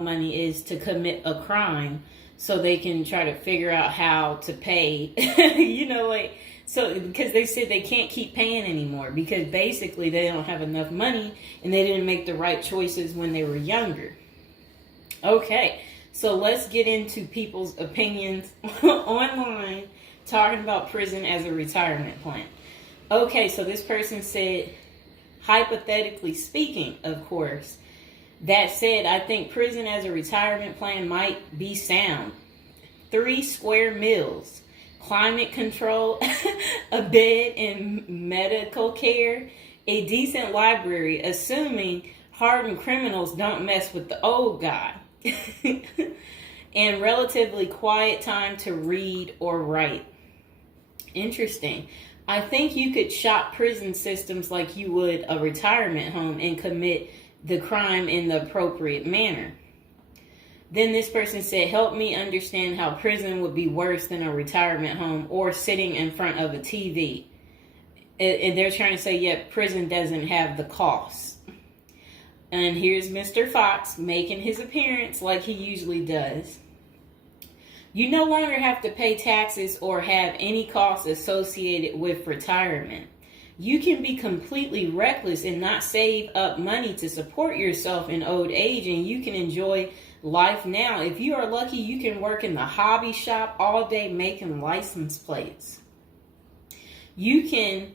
money is to commit a crime so they can try to figure out how to pay. So because they said they can't keep paying anymore because basically they don't have enough money and they didn't make the right choices when they were younger. Okay, so let's get into people's opinions online talking about prison as a retirement plan. Okay, so this person said, hypothetically speaking, of course, that said, I think prison as a retirement plan might be sound. 3 square meals, climate control, a bed and medical care, a decent library, assuming hardened criminals don't mess with the old guy, and relatively quiet time to read or write. Interesting. I think you could shop prison systems like you would a retirement home and commit the crime in the appropriate manner. Then this person said, help me understand how prison would be worse than a retirement home or sitting in front of a TV. And they're trying to say, yeah, prison doesn't have the costs. And here's Mr. Fox making his appearance like he usually does. You no longer have to pay taxes or have any costs associated with retirement. You can be completely reckless and not save up money to support yourself in old age, and you can enjoy life now. If you are lucky, you can work in the hobby shop all day making license plates. You can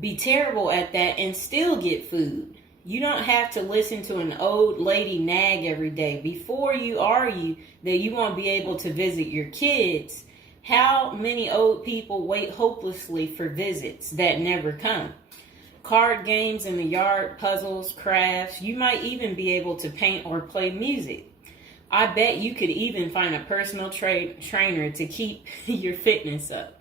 be terrible at that and still get food. You don't have to listen to an old lady nag every day. Before you argue that you won't be able to visit your kids, how many old people wait hopelessly for visits that never come? Card games in the yard, puzzles, crafts. You might even be able to paint or play music. I bet you could even find a personal trainer to keep your fitness up.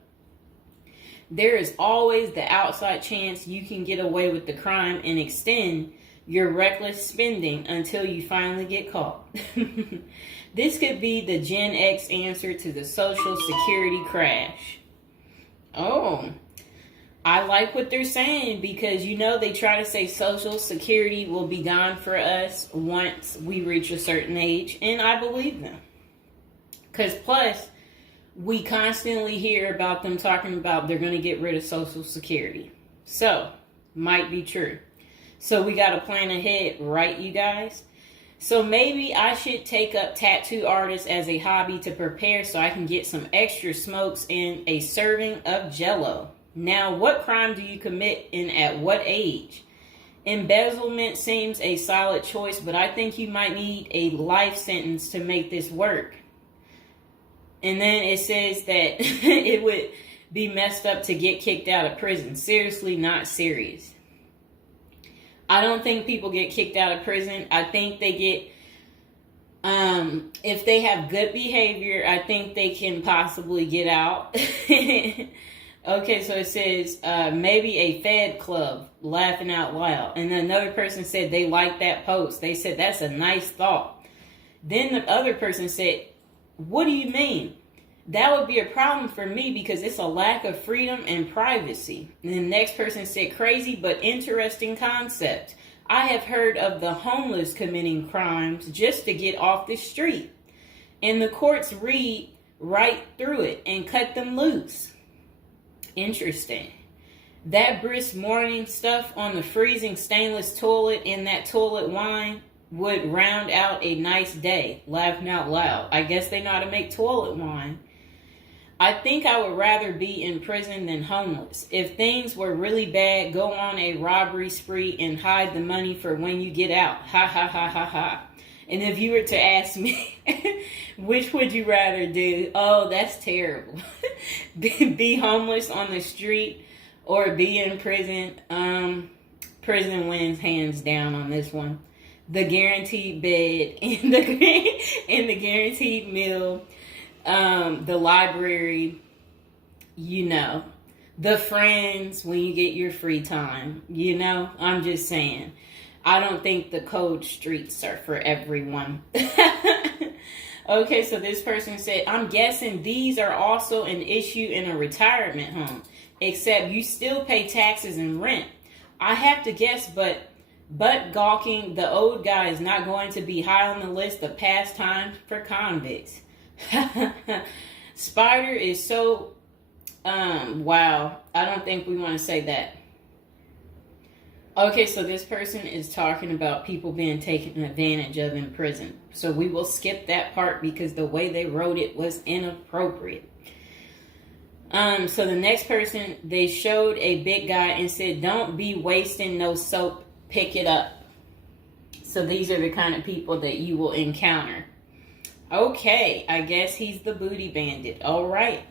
There is always the outside chance you can get away with the crime and extend your reckless spending until you finally get caught. This could be the Gen X answer to the Social Security crash. Oh, I like what they're saying because, they try to say Social Security will be gone for us once we reach a certain age. And I believe them. Because plus, we constantly hear about them talking about they're going to get rid of Social Security. So, might be true. So we got to plan ahead, right, you guys? So maybe I should take up tattoo artists as a hobby to prepare so I can get some extra smokes and a serving of Jell-O. Now, what crime do you commit and at what age? Embezzlement seems a solid choice, but I think you might need a life sentence to make this work. And then it says that it would be messed up to get kicked out of prison. Seriously, not serious. I don't think people get kicked out of prison. I think they get, if they have good behavior, I think they can possibly get out. Okay, so it says maybe a Fed club, laughing out loud. And another person said they liked that post. They said, that's a nice thought. Then the other person said, what do you mean? That would be a problem for me because it's a lack of freedom and privacy. And the next person said, crazy but interesting concept. I have heard of the homeless committing crimes just to get off the street. And the courts read right through it and cut them loose. Interesting. That brisk morning stuff on the freezing stainless toilet and that toilet wine would round out a nice day. Laughing out loud. I guess they know how to make toilet wine. I think I would rather be in prison than homeless. If things were really bad, go on a robbery spree and hide the money for when you get out. Ha ha ha ha ha. And if you were to ask me, which would you rather do? Oh, that's terrible. Be homeless on the street or be in prison. Prison wins hands down on this one. The guaranteed bed and the guaranteed meal. The library, the friends when you get your free time, I'm just saying. I don't think the cold streets are for everyone. Okay, so this person said, I'm guessing these are also an issue in a retirement home, except you still pay taxes and rent. I have to guess, but But gawking, the old guy is not going to be high on the list of pastimes for convicts. Spider is so, wow. I don't think we want to say that. Okay, so this person is talking about people being taken advantage of in prison. So we will skip that part because the way they wrote it was inappropriate. So the next person, they showed a big guy and said, "Don't be wasting no soap, pick it up." So these are the kind of people that you will encounter. Okay, I guess he's the booty bandit. All right.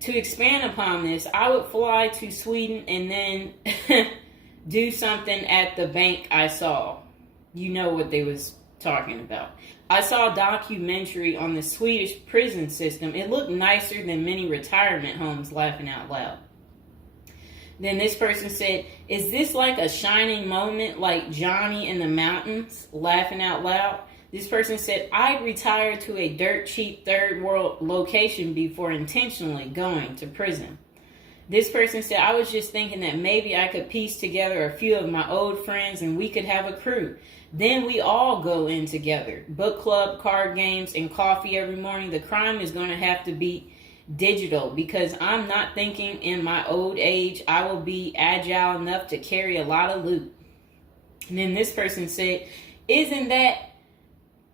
To expand upon this, I would fly to Sweden and then do something at the bank I saw. You know what they was talking about. I saw a documentary on the Swedish prison system. It looked nicer than many retirement homes, laughing out loud. Then this person said, "Is this like a shining moment like Johnny in the Mountains?" Laughing out loud. This person said, "I'd retire to a dirt cheap third world location before intentionally going to prison." This person said, "I was just thinking that maybe I could piece together a few of my old friends and we could have a crew. Then we all go in together. Book club, card games, and coffee every morning. The crime is going to have to be digital because I'm not thinking in my old age I will be agile enough to carry a lot of loot." And then this person said, "Isn't that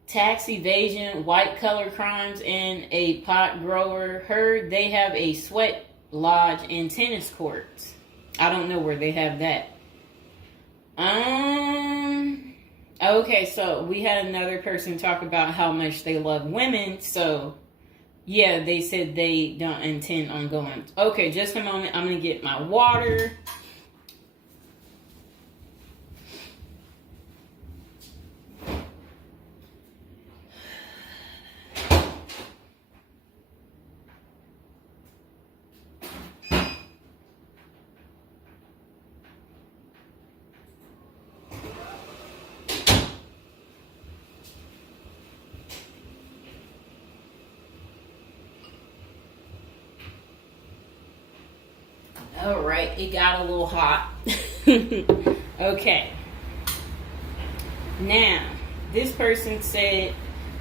tax evasion, white collar crimes, and a pot grower? Heard they have a sweat lodge and tennis courts." I don't know where they have that. Okay, so we had another person talk about how much they love women. So yeah, they said they don't intend on going. Okay, just a moment. I'm going to get my water. All right, it got a little hot. Okay. Now, this person said,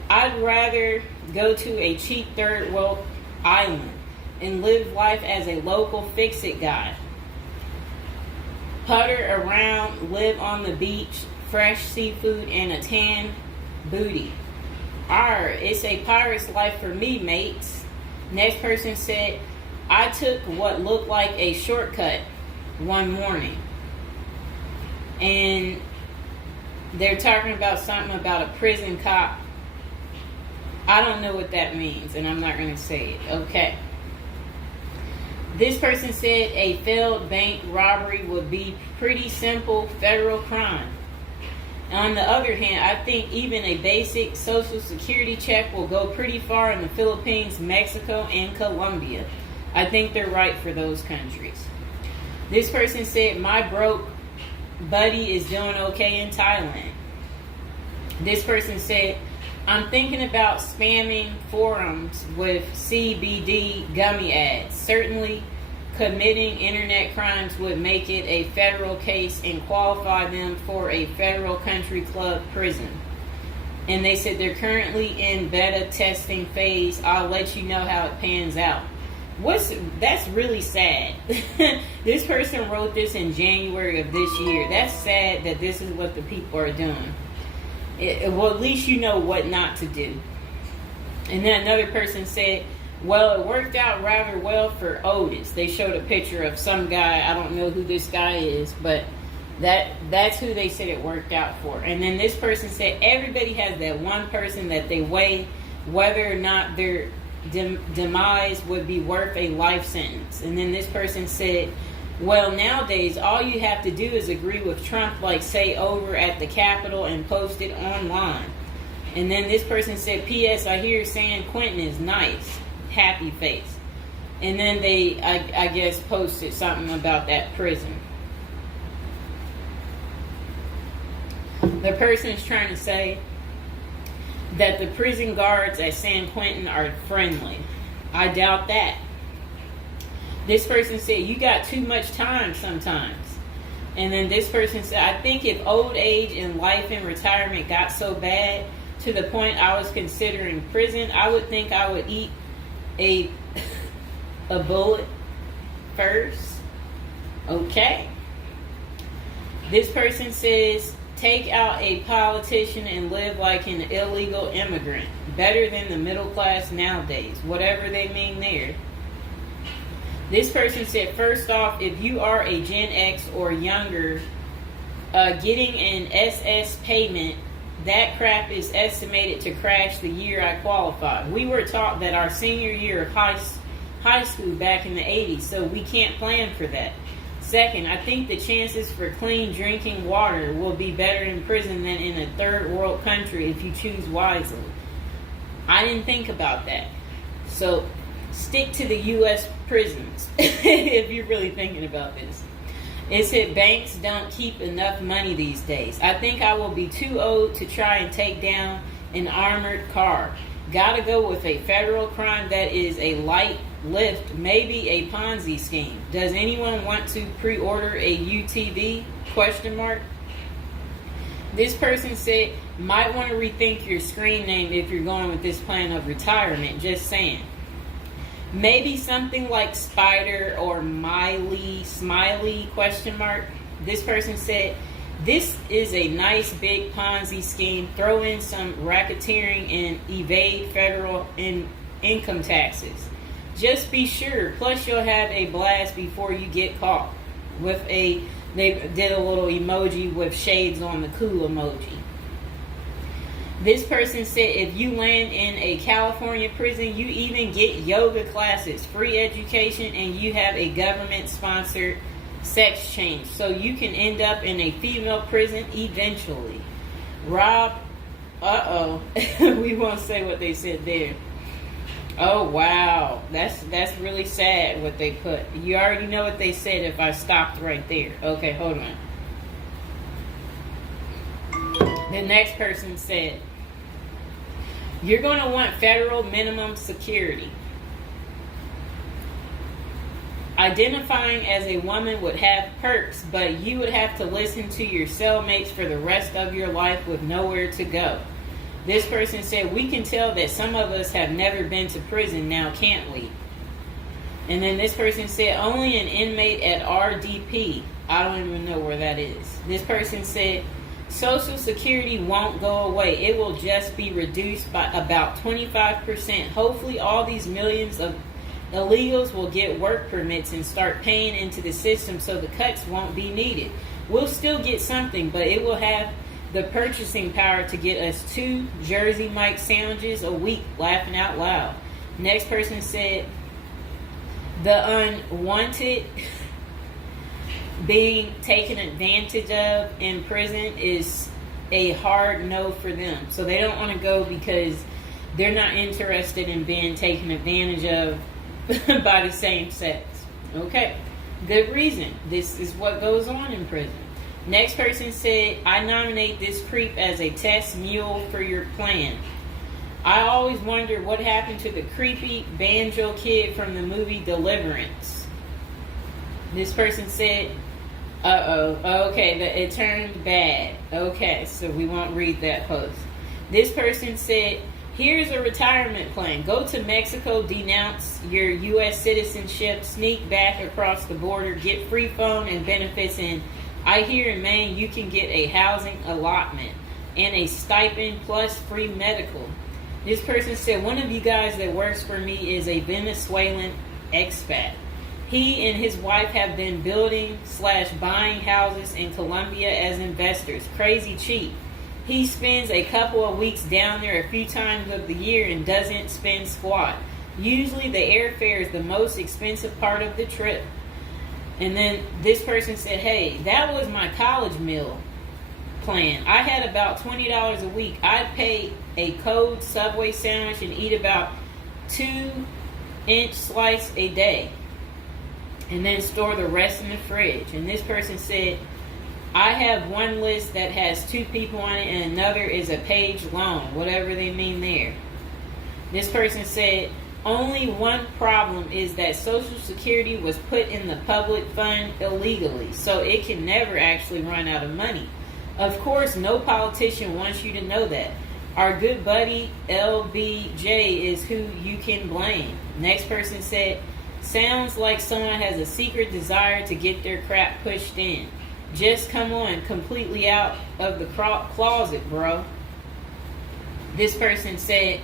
"I'd rather go to a cheap third world island and live life as a local fix-it guy. Putter around, live on the beach, fresh seafood, and a tan booty. Arr, it's a pirate's life for me, mates." Next person said, "I took what looked like a shortcut one morning." And they're talking about something about a prison cop. I don't know what that means, and I'm not going to say it. Okay. This person said a failed bank robbery would be pretty simple federal crime. On the other hand, I think even a basic social security check will go pretty far in the Philippines, Mexico, and Colombia. I think they're right for those countries. This person said, "My broke buddy is doing okay in Thailand." This person said, "I'm thinking about spamming forums with CBD gummy ads. Certainly committing internet crimes would make it a federal case and qualify them for a federal country club prison." And they said they're currently in beta testing phase. I'll let you know how it pans out. That's really sad. This person wrote this in January of this year. That's sad that this is what the people are doing. Well, at least you know what not to do. And then another person said, "Well, it worked out rather well for Otis." They showed a picture of some guy. I don't know who this guy is, but that's who they said it worked out for. And then this person said everybody has that one person that they weigh whether or not their demise would be worth a life sentence. And then this person said, "Well, nowadays all you have to do is agree with Trump, like say over at the Capitol, and post it online." And then this person said, "P.S. I hear San Quentin is nice. Happy face." And then they, I guess, posted something about that prison. The person is trying to say that the prison guards at San Quentin are friendly. I doubt that. This person said, "You got too much time sometimes. And then this person said, I think if old age and life in retirement got so bad to the point I was considering prison, I would think I would eat a bullet first. Okay. This person says, take out a politician and live like an illegal immigrant. Better than the middle class nowadays. Whatever they mean there. This person said, first off, if you are a Gen X or younger, getting an SS payment, that crap is estimated to crash the year I qualified. We were taught that our senior year of high school back in the 80s, so we can't plan for that. Second, I think the chances for clean drinking water will be better in prison than in a third world country if you choose wisely. I didn't think about that. So stick to the U.S. prisons if you're really thinking about this. It said banks don't keep enough money these days. I think I will be too old to try and take down an armored car. Gotta go with a federal crime that is a light lift, maybe a Ponzi scheme. Does anyone want to pre-order a UTV? Question mark. This person said, might want to rethink your screen name if you're going with this plan of retirement. Just saying. Maybe something like Spider or Smiley, question mark. This person said, this is a nice big Ponzi scheme. Throw in some racketeering and evade federal income taxes. Just be sure. Plus you'll have a blast before you get caught. They did a little emoji with shades on the cool emoji. This person said if you land in a California prison, you even get yoga classes, free education, and you have a government-sponsored sex change. So you can end up in a female prison eventually. Rob, we won't say what they said there. Oh, wow. That's really sad what they put. You already know what they said if I stopped right there. Okay, hold on. The next person said, you're going to want federal minimum security. Identifying as a woman would have perks, but you would have to listen to your cellmates for the rest of your life with nowhere to go. This person said, we can tell that some of us have never been to prison now, can't we? And then this person said, only an inmate at RDP. I don't even know where that is. This person said, Social Security won't go away. It will just be reduced by about 25%. Hopefully all these millions of illegals will get work permits and start paying into the system so the cuts won't be needed. We'll still get something, but it will have the purchasing power to get us 2 Jersey Mike sandwiches a week, laughing out loud. Next person said, the unwanted being taken advantage of in prison is a hard no for them. So they don't want to go because they're not interested in being taken advantage of by the same sex. Okay, good reason. This is what goes on in prison. Next person said, I nominate this creep as a test mule for your plan. I always wonder what happened to the creepy banjo kid from the movie Deliverance. This person said, okay, it turned bad. Okay, so we won't read that post. This person said, here's a retirement plan. Go to Mexico, denounce your U.S. citizenship, sneak back across the border, get free phone and benefits, and I hear in Maine you can get a housing allotment and a stipend plus free medical. This person said, one of you guys that works for me is a Venezuelan expat. He and his wife have been building/buying houses in Colombia as investors. Crazy cheap. He spends a couple of weeks down there a few times of the year and doesn't spend squat. Usually the airfare is the most expensive part of the trip. And then this person said, hey, that was my college meal plan. I had about $20 a week. I'd pay a cold Subway sandwich and eat about 2-inch slice a day. And then store the rest in the fridge. And this person said, I have one list that has 2 people on it and another is a page long, whatever they mean there. This person said, Only one problem is that Social Security was put in the public fund illegally, so it can never actually run out of money. Of course, no politician wants you to know that. Our good buddy LBJ is who you can blame. Next person said, sounds like someone has a secret desire to get their crap pushed in. Just come on, completely out of the closet, bro. This person said,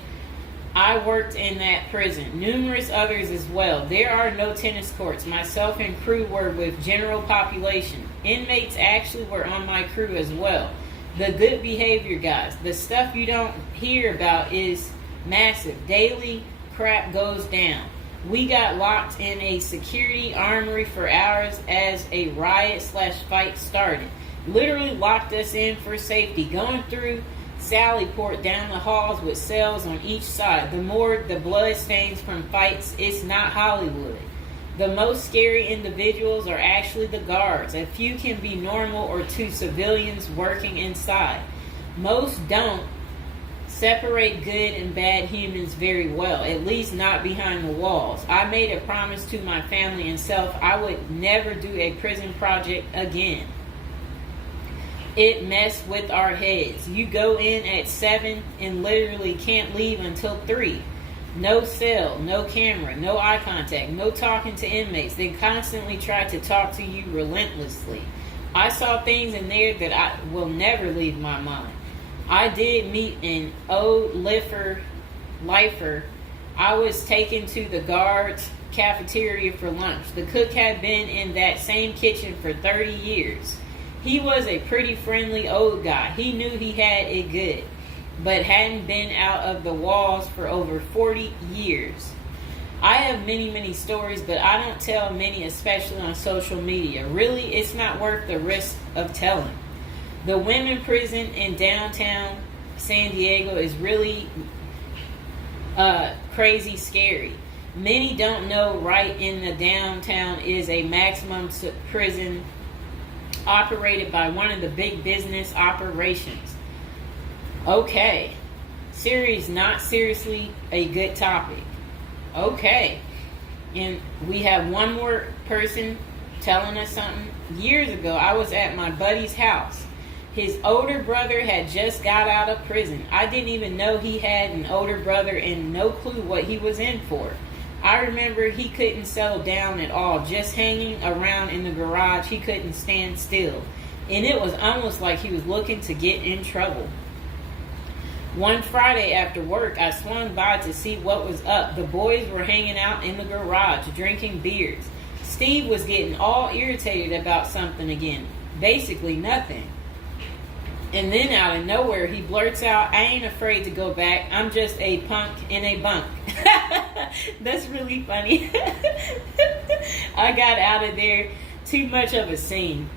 I worked in that prison. Numerous others as well. There are no tennis courts. Myself and crew were with general population. Inmates actually were on my crew as well. The good behavior guys. The stuff you don't hear about is massive. Daily crap goes down. We got locked in a security armory for hours as a riot/fight started. Literally locked us in for safety. Going through Sallyport down the halls with cells on each side. The more the blood stains from fights, it's not Hollywood. The most scary individuals are actually the guards. A few can be normal or two civilians working inside. Most don't separate good and bad humans very well, at least not behind the walls. I made a promise to my family and self I would never do a prison project again. It messed with our heads. You go in at 7 and literally can't leave until 3. No cell, no camera, no eye contact, no talking to inmates. They constantly try to talk to you relentlessly. I saw things in there that I will never leave my mind. I did meet an old lifer. I was taken to the guards' cafeteria for lunch. The cook had been in that same kitchen for 30 years. He was a pretty friendly old guy. He knew he had it good, but hadn't been out of the walls for over 40 years. I have many stories, but I don't tell many, especially on social media. Really, it's not worth the risk of telling. The women prison in downtown San Diego is really crazy scary. Many don't know right in the downtown is a maximum prison operated by one of the big business operations. Okay. Series not seriously a good topic. Okay. And we have one more person telling us something. Years ago, I was at my buddy's house. His older brother had just got out of prison. I didn't even know he had an older brother and no clue what he was in for. I remember he couldn't settle down at all, just hanging around in the garage. He couldn't stand still. And it was almost like he was looking to get in trouble. One Friday after work, I swung by to see what was up. The boys were hanging out in the garage, drinking beers. Steve was getting all irritated about something again. Basically nothing. And then out of nowhere, he blurts out, I ain't afraid to go back. I'm just a punk in a bunk. That's really funny. I got out of there. Too much of a scene.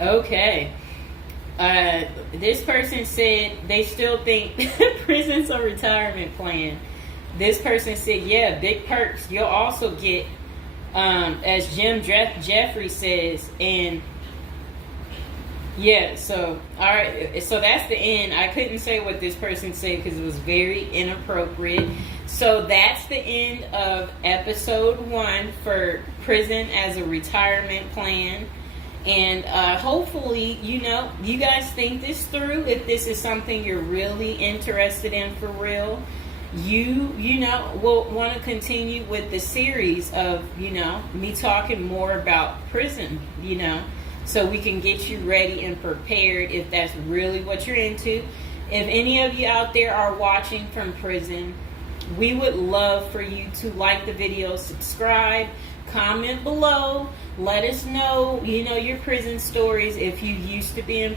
Okay. This person said they still think prison's a retirement plan. This person said, yeah, big perks. You'll also get, as Jim Jeffrey says, and yeah, so, all right, so that's the end. I couldn't say what this person said because it was very inappropriate. So that's the end of episode 1 for prison as a retirement plan. And hopefully, you guys think this through. If this is something you're really interested in for real, you will want to continue with the series of, me talking more about prison, so we can get you ready and prepared if that's really what you're into. If any of you out there are watching from prison, we would love for you to like the video, subscribe, comment below, let us know, your prison stories if you used to be in